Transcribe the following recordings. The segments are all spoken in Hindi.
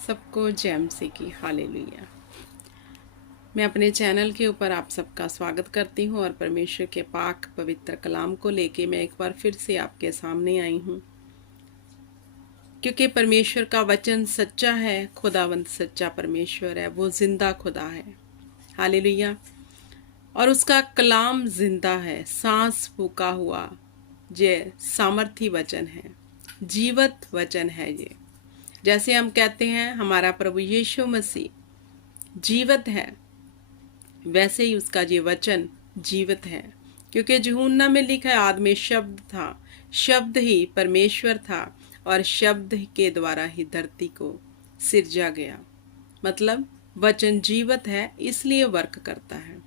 सबको जय मसीह की हालेलुया। मैं अपने चैनल के ऊपर आप सबका स्वागत करती हूँ और परमेश्वर के पाक पवित्र कलाम को लेके मैं एक बार फिर से आपके सामने आई हूँ, क्योंकि परमेश्वर का वचन सच्चा है। खुदावंद सच्चा परमेश्वर है, वो जिंदा खुदा है। हालेलुया। और उसका कलाम जिंदा है, सांस फूका हुआ ये सामर्थी वचन है, जीवत वचन है। ये जैसे हम कहते हैं हमारा प्रभु यीशु मसीह जीवत है, वैसे ही उसका ये वचन जीवित है। क्योंकि यूहन्ना में लिखा है, आदि में शब्द था, शब्द ही परमेश्वर था और शब्द के द्वारा ही धरती को सिरजा गया। मतलब वचन जीवित है, इसलिए वर्क करता है।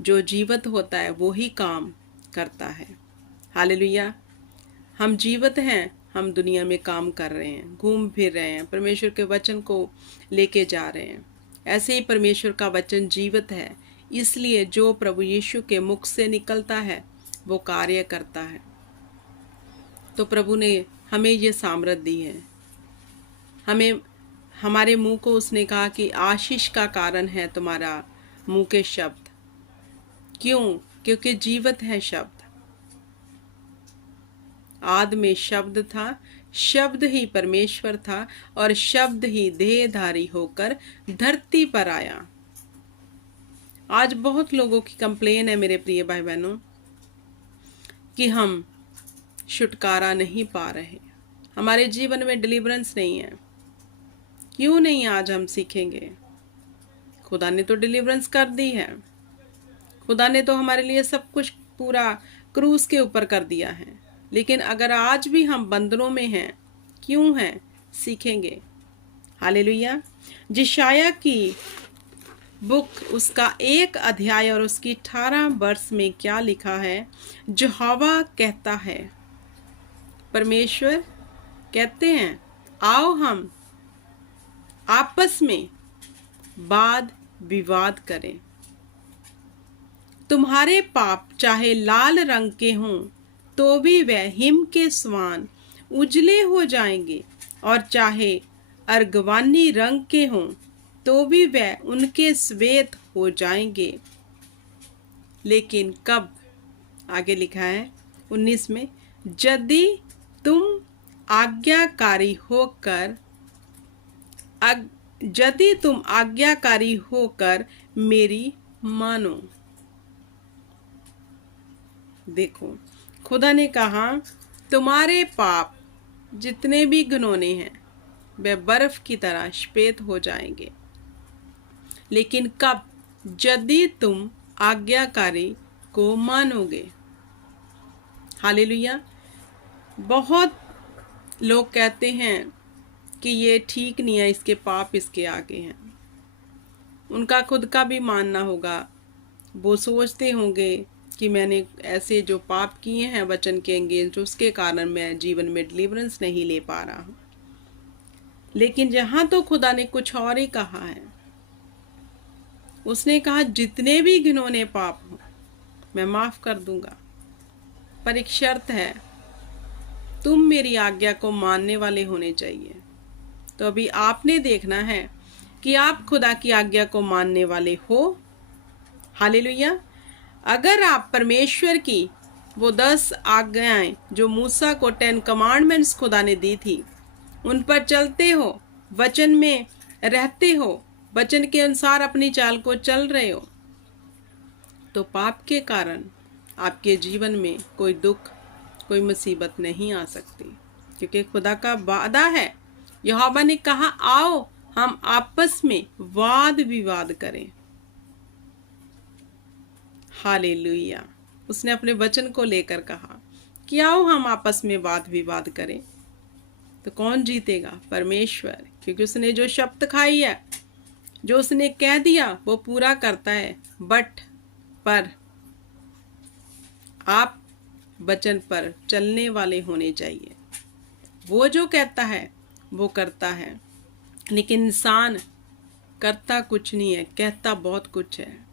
जो जीवित होता है वो ही काम करता है। हालेलुया। हम जीवित हैं, हम दुनिया में काम कर रहे हैं, घूम फिर रहे हैं, परमेश्वर के वचन को लेके जा रहे हैं। ऐसे ही परमेश्वर का वचन जीवित है, इसलिए जो प्रभु यीशु के मुख से निकलता है वो कार्य करता है। तो प्रभु ने हमें ये सामर्थ दी है। हमें हमारे मुंह को उसने कहा कि आशीष का कारण है तुम्हारा मुंह के शब्द। क्यों? क्योंकि जीवित है शब्द। आदि में शब्द था, शब्द ही परमेश्वर था और शब्द ही देहधारी होकर धरती पर आया। आज बहुत लोगों की कंप्लेन है मेरे प्रिय भाई बहनों कि हम छुटकारा नहीं पा रहे, हमारे जीवन में डिलीवरेंस नहीं है। क्यों नहीं? आज हम सीखेंगे। खुदा ने तो डिलीवरेंस कर दी है, खुदा ने तो हमारे लिए सब कुछ पूरा क्रूस के ऊपर कर दिया है। लेकिन अगर आज भी हम बंधनों में हैं, क्यों हैं? सीखेंगे। हालेलुया। यशायाह की बुक उसका 1 अध्याय और उसकी 18 वर्ष में क्या लिखा है? यहोवा कहता है, परमेश्वर कहते हैं, आओ हम आपस में वाद विवाद करें। तुम्हारे पाप चाहे लाल रंग के हों तो भी वह हिम के समान उजले हो जाएंगे, और चाहे अर्गवानी रंग के हों तो भी वह उनके श्वेत हो जाएंगे। लेकिन कब? आगे लिखा है 19 में, यदि तुम आज्ञाकारी होकर मेरी मानो। देखो, खुदा ने कहा तुम्हारे पाप जितने भी घिनौने हैं वे बर्फ की तरह श्वेत हो जाएंगे। लेकिन कब? यदि तुम आज्ञाकारी को मानोगे। हालेलुया। बहुत लोग कहते हैं कि ये ठीक नहीं है, इसके पाप इसके आगे हैं। उनका खुद का भी मानना होगा। वो सोचते होंगे कि मैंने ऐसे जो पाप किए हैं वचन के अगेंस्ट, उसके कारण मैं जीवन में डिलीवरेंस नहीं ले पा रहा हूँ। लेकिन यहाँ तो खुदा ने कुछ और ही कहा है। उसने कहा जितने भी घिनौने पाप हों मैं माफ कर दूंगा, पर एक शर्त है, तुम मेरी आज्ञा को मानने वाले होने चाहिए। तो अभी आपने देखना है कि आप खुदा की आज्ञा को मानने वाले हो। हालेलुया। अगर आप परमेश्वर की वो 10 आज्ञाएं जो मूसा को 10 कमांडमेंट्स खुदा ने दी थी, उन पर चलते हो, वचन में रहते हो, वचन के अनुसार अपनी चाल को चल रहे हो, तो पाप के कारण आपके जीवन में कोई दुख, कोई मुसीबत नहीं आ सकती। क्योंकि खुदा का वादा है, यहोवा ने कहा आओ हम आपस में वाद विवाद करें। हालेलुया। उसने अपने वचन को लेकर कहा कि आओ हम आपस में वाद विवाद करें। तो कौन जीतेगा? परमेश्वर। क्योंकि उसने जो शब्द खाई है, जो उसने कह दिया वो पूरा करता है। पर आप वचन पर चलने वाले होने चाहिए। वो जो कहता है वो करता है, लेकिन इंसान करता कुछ नहीं है, कहता बहुत कुछ है।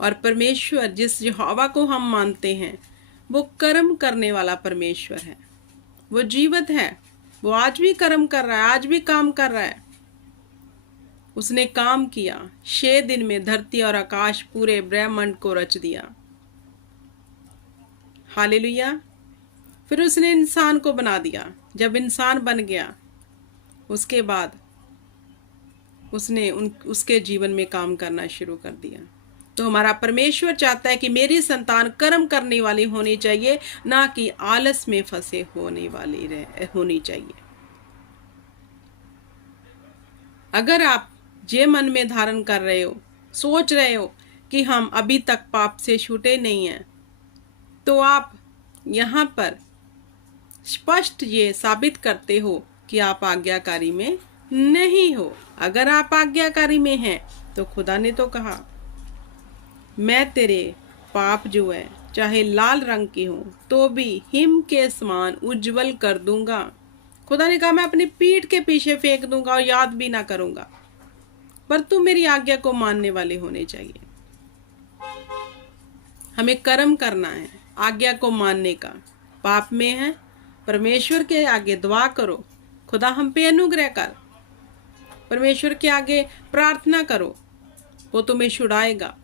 और परमेश्वर जिस यहोवा को हम मानते हैं वो कर्म करने वाला परमेश्वर है। वो जीवित है, वो आज भी कर्म कर रहा है, आज भी काम कर रहा है। उसने काम किया, 6 दिन में धरती और आकाश पूरे ब्रह्मांड को रच दिया। हालेलुया। फिर उसने इंसान को बना दिया। जब इंसान बन गया, उसके बाद उसने उसके जीवन में काम करना शुरू कर दिया। तो हमारा परमेश्वर चाहता है कि मेरी संतान कर्म करने वाली होनी चाहिए, ना कि आलस में फंसे होने वाली होनी चाहिए। अगर आप ये मन में धारण कर रहे हो, सोच रहे हो कि हम अभी तक पाप से छूटे नहीं हैं, तो आप यहाँ पर स्पष्ट ये साबित करते हो कि आप आज्ञाकारी में नहीं हो। अगर आप आज्ञाकारी में हैं तो खुदा ने तो कहा, मैं तेरे पाप जो है चाहे लाल रंग के हो तो भी हिम के समान उज्जवल कर दूंगा। खुदा ने कहा, मैं अपनी पीठ के पीछे फेंक दूंगा और याद भी ना करूंगा, पर तुम मेरी आज्ञा को मानने वाले होने चाहिए। हमें कर्म करना है, आज्ञा को मानने का। पाप में है, परमेश्वर के आगे दुआ करो, खुदा हम पे अनुग्रह कर। परमेश्वर के आगे प्रार्थना करो, वो तुम्हें छुड़ाएगा।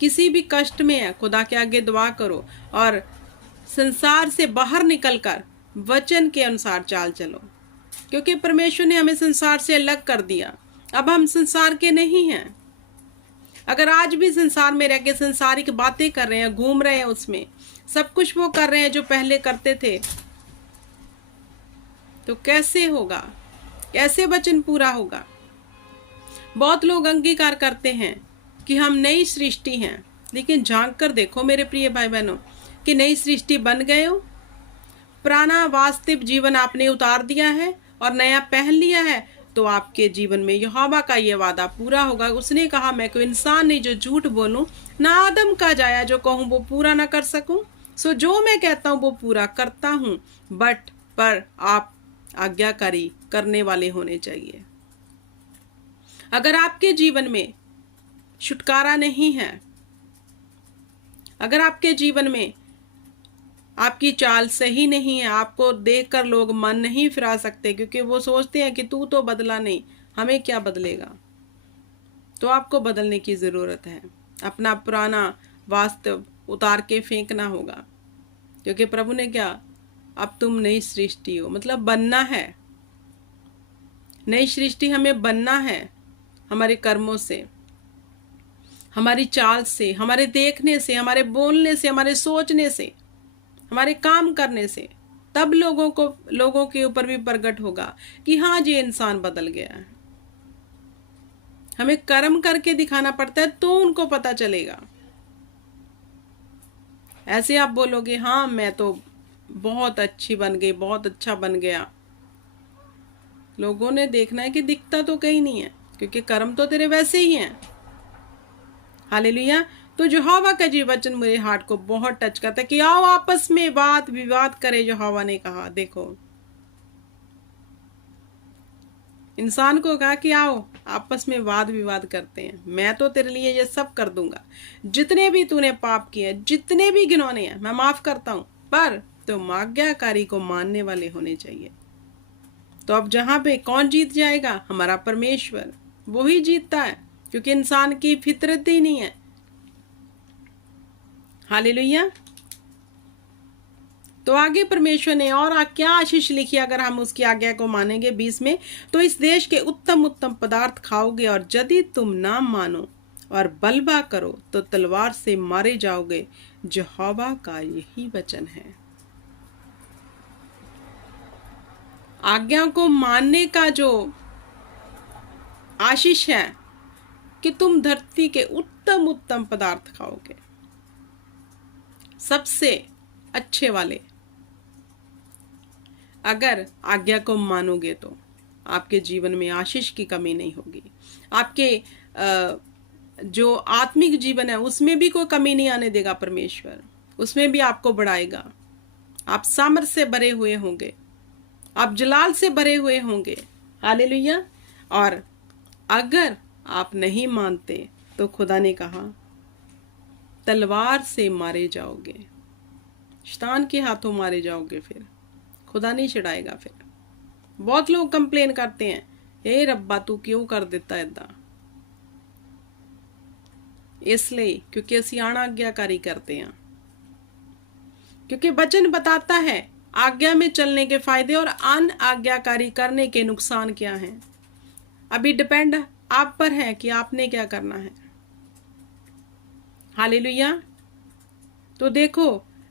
किसी भी कष्ट में है, खुदा के आगे दुआ करो और संसार से बाहर निकलकर वचन के अनुसार चाल चलो, क्योंकि परमेश्वर ने हमें संसार से अलग कर दिया। अब हम संसार के नहीं हैं। अगर आज भी संसार में रह के संसारिक बातें कर रहे हैं, घूम रहे हैं, उसमें सब कुछ वो कर रहे हैं जो पहले करते थे, तो कैसे होगा? कैसे वचन पूरा होगा? बहुत लोग अंगीकार करते हैं कि हम नई सृष्टि हैं, लेकिन झांक कर देखो मेरे प्रिय भाई बहनों कि नई सृष्टि बन गए हो। पुराना वास्तविक जीवन आपने उतार दिया है और नया पहन लिया है, तो आपके जीवन में यहोवा का ये वादा पूरा होगा। उसने कहा, मैं कोई इंसान नहीं जो झूठ बोलूं, ना आदम का जाया जो कहूं वो पूरा ना कर सकूं। सो जो मैं कहता हूं वो पूरा करता हूं, पर आप आज्ञाकारी करने वाले होने चाहिए। अगर आपके जीवन में छुटकारा नहीं है, अगर आपके जीवन में आपकी चाल सही नहीं है, आपको देखकर लोग मन नहीं फिरा सकते, क्योंकि वो सोचते हैं कि तू तो बदला नहीं, हमें क्या बदलेगा, तो आपको बदलने की ज़रूरत है। अपना पुराना वास्तव उतार के फेंकना होगा, क्योंकि प्रभु ने क्या, अब तुम नई सृष्टि हो, मतलब बनना है। नई सृष्टि हमें बनना है, हमारे कर्मों से, हमारी चाल से, हमारे देखने से, हमारे बोलने से, हमारे सोचने से, हमारे काम करने से। तब लोगों के ऊपर भी प्रकट होगा कि हाँ, ये इंसान बदल गया है। हमें कर्म करके दिखाना पड़ता है तो उनको पता चलेगा। ऐसे आप बोलोगे, हाँ मैं तो बहुत अच्छी बन गई, बहुत अच्छा बन गया, लोगों ने देखना है कि दिखता तो कहीं नहीं है, क्योंकि कर्म तो तेरे वैसे ही हैं। हालेलुया। तो यहोवा का जी वचन मेरे हार्ट को बहुत टच करता है कि आओ आपस में वाद विवाद करे। यहोवा ने कहा, देखो, इंसान को कहा कि आओ आपस में वाद विवाद करते हैं, मैं तो तेरे लिए ये सब कर दूंगा, जितने भी तूने पाप किए, जितने भी घिनौने हैं, मैं माफ करता हूं, पर तुम आज्ञाकारी को मानने वाले होने चाहिए। तो अब जहां पे कौन जीत जाएगा? हमारा परमेश्वर, वो ही जीतता है, क्योंकि इंसान की फितरत ही नहीं है। हालेलुया। तो आगे परमेश्वर ने और क्या आशीष लिखी अगर हम उसकी आज्ञा को मानेंगे। 20 में, तो इस देश के उत्तम उत्तम पदार्थ खाओगे, और यदि तुम ना मानो और बलवा करो तो तलवार से मारे जाओगे। यहोवा का यही वचन है। आज्ञा को मानने का जो आशीष है कि तुम धरती के उत्तम उत्तम पदार्थ खाओगे, सबसे अच्छे वाले। अगर आज्ञा को मानोगे तो आपके जीवन में आशीष की कमी नहीं होगी। आपके जो आत्मिक जीवन है उसमें भी कोई कमी नहीं आने देगा परमेश्वर, उसमें भी आपको बढ़ाएगा। आप सामर्थ से भरे हुए होंगे, आप जलाल से भरे हुए होंगे। हालेलुया। और अगर आप नहीं मानते तो खुदा ने कहा, तलवार से मारे जाओगे, शैतान के हाथों मारे जाओगे, फिर खुदा नहीं छुड़ाएगा। फिर बहुत लोग कंप्लेन करते हैं, हे रब्बा तू क्यों कर ਦਿੱਤਾ इदा। इसलिए क्योंकि ਅਸੀਂ अनाज्ञाकारी करते हैं, क्योंकि वचन बताता है आज्ञा में चलने के फायदे और अनाज्ञाकारी करने के नुकसान क्या हैं। अभी डिपेंड आप पर है कि आपने क्या करना है। हालेलुया। तो देखो,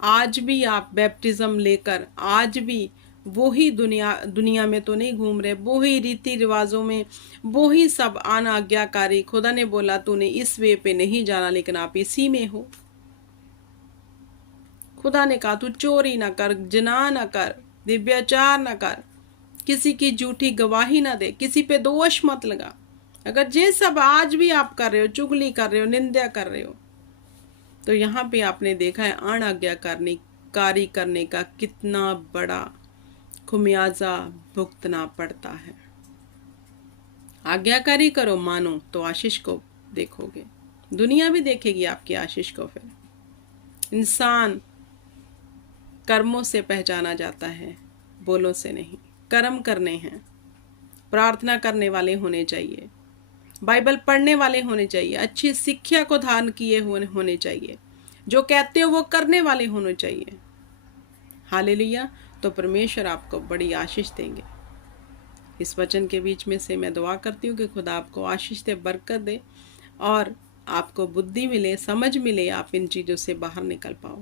आज भी आप बैप्टिज्म लेकर आज भी वही दुनिया में तो नहीं घूम रहे, वही रीति रिवाजों में, वही सब अनाज्ञाकारी। खुदा ने बोला तूने इस वे पे नहीं जाना, लेकिन आप इसी में हो। खुदा ने कहा तू चोरी ना कर, जिना ना कर, व्यभिचार ना कर, किसी की झूठी गवाही ना दे, किसी पे दोष मत लगा। अगर ये सब आज भी आप कर रहे हो, चुगली कर रहे हो, निंदा कर रहे हो, तो यहाँ पे आपने देखा है अनाज्ञाकारी करने का कितना बड़ा खुमियाजा भुगतना पड़ता है। आज्ञाकारी करो, मानो, तो आशीष को देखोगे, दुनिया भी देखेगी आपकी आशीष को। फिर इंसान कर्मों से पहचाना जाता है, बोलों से नहीं। कर्म करने हैं, प्रार्थना करने वाले होने चाहिए, बाइबल पढ़ने वाले होने चाहिए, अच्छी शिक्षा को धारण किए होने चाहिए, जो कहते हो वो करने वाले होने चाहिए। हालेलुया। तो परमेश्वर आपको बड़ी आशीष देंगे। इस वचन के बीच में से मैं दुआ करती हूँ कि खुदा आपको आशीष दे, बरकत दे और आपको बुद्धि मिले, समझ मिले, आप इन चीज़ों से बाहर निकल पाओ।